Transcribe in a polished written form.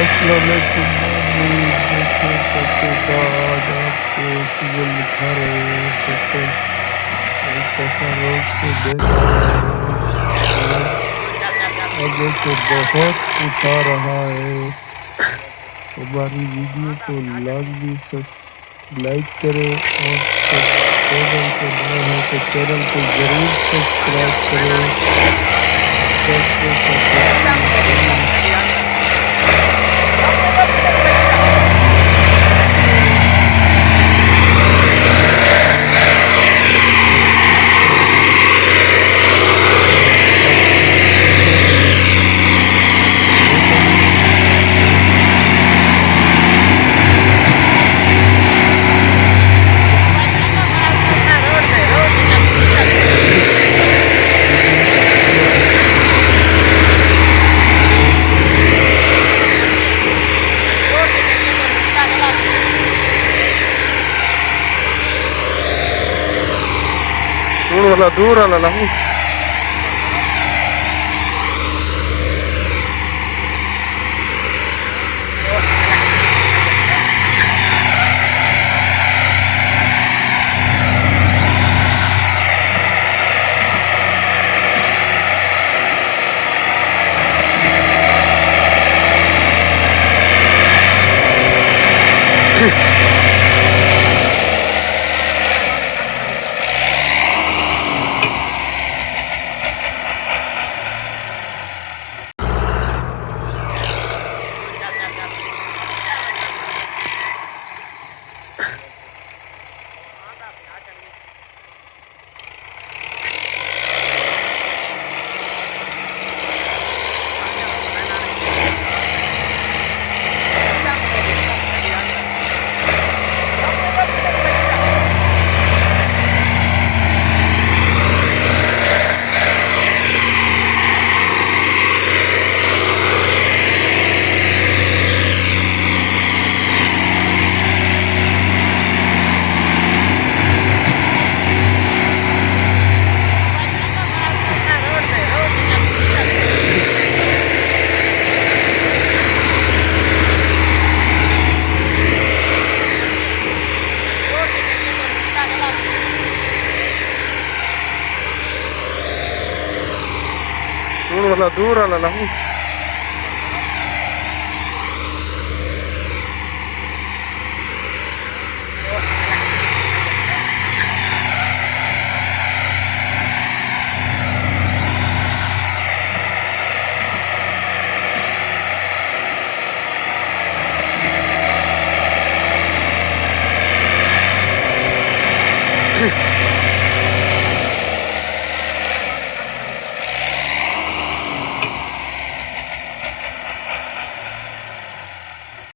अस्सलाम वालेकुम मॉर्निंग। देखो सबके बाद आपको सुबह लिखा रहे हैं सबको एक दफा रोक के देखा है। सूरज आगे से बहुत उठा रहा है। हमारी वीडियो को लाजमी लाइक करें और चैनल पे नए हैं तो चैनल को ज़रूर सब्सक्राइब करें। Thank you for watching. Video को पूरा देखिए। दूर वाला ना दूर वाला ना